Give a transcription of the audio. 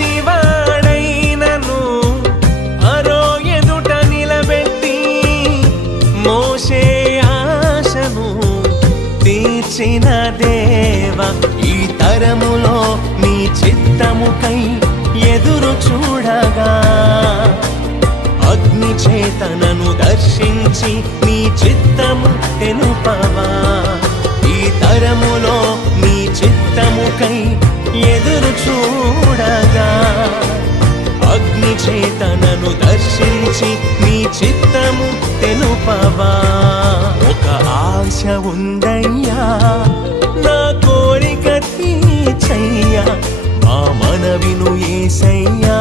ప్రతివాడైనను అరో ఎదుట నిలబెట్టి మోషే ఆశను తీర్చిన దేవా, ఈ తరములో నీ చిత్తముకై ఎదురు చూడగా అగ్ని చేతనను దర్శించి నీ చిత్తము తెలుపవా. ఈ తరములో నీ చిత్తముకై ఎదురు చూడగా అగ్ని చేతనను దర్శించి నీ చిత్తము తెలుపవా. ఒక ఆశ ఉందయ్యా, నా కోరిక తీర్చయ్యా, మా మనవిను యేసయ్యా.